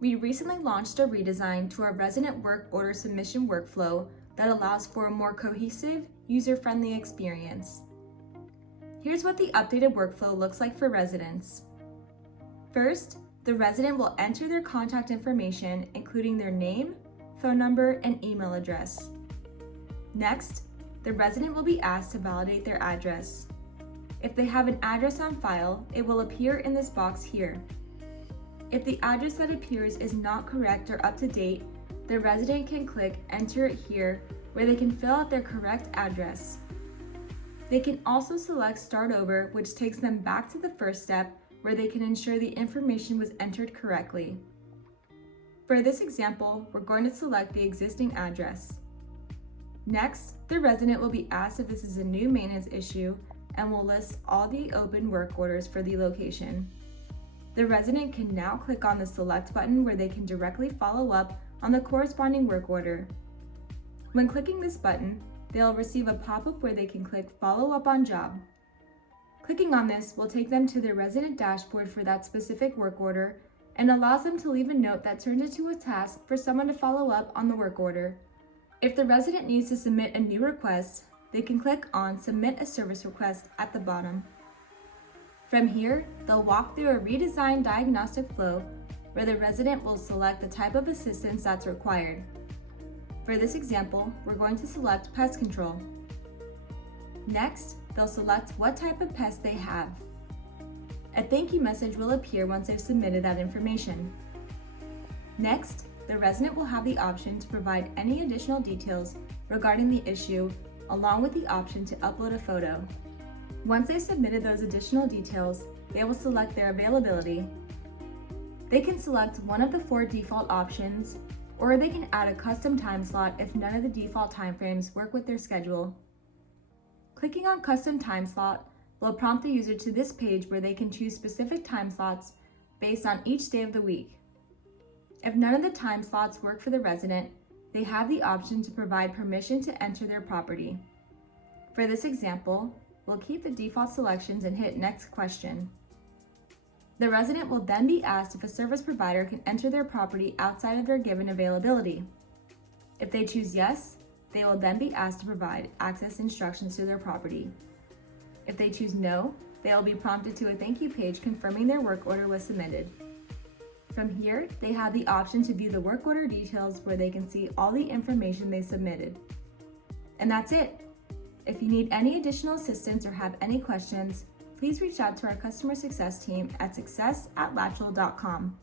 We recently launched a redesign to our resident work order submission workflow that allows for a more cohesive, user-friendly experience. Here's what the updated workflow looks like for residents. First, the resident will enter their contact information, including their name, phone number, and email address. Next, the resident will be asked to validate their address. If they have an address on file, it will appear in this box here. If the address that appears is not correct or up to date, the resident can click Enter it here, where they can fill out their correct address. They can also select Start Over, which takes them back to the first step, where they can ensure the information was entered correctly. For this example, we're going to select the existing address. Next, the resident will be asked if this is a new maintenance issue and will list all the open work orders for the location. The resident can now click on the Select button where they can directly follow up on the corresponding work order. When clicking this button, they'll receive a pop-up where they can click Follow Up on Job. Clicking on this will take them to their resident dashboard for that specific work order and allows them to leave a note that turns into a task for someone to follow up on the work order. If the resident needs to submit a new request, they can click on Submit a Service Request at the bottom. From here, they'll walk through a redesigned diagnostic flow where the resident will select the type of assistance that's required. For this example, we're going to select Pest Control. Next, they'll select what type of pest they have. A thank you message will appear once they've submitted that information. Next, the resident will have the option to provide any additional details regarding the issue, along with the option to upload a photo. Once they've submitted those additional details, they will select their availability. They can select one of the 4 default options, or they can add a custom time slot if none of the default timeframes work with their schedule. Clicking on Custom Time Slot will prompt the user to this page where they can choose specific time slots based on each day of the week. If none of the time slots work for the resident, they have the option to provide permission to enter their property. For this example, we'll keep the default selections and hit Next Question. The resident will then be asked if a service provider can enter their property outside of their given availability. If they choose yes, they will then be asked to provide access instructions to their property. If they choose no, they will be prompted to a thank you page confirming their work order was submitted. From here, they have the option to view the work order details where they can see all the information they submitted. And that's it. If you need any additional assistance or have any questions, please reach out to our customer success team at success@latchel.com.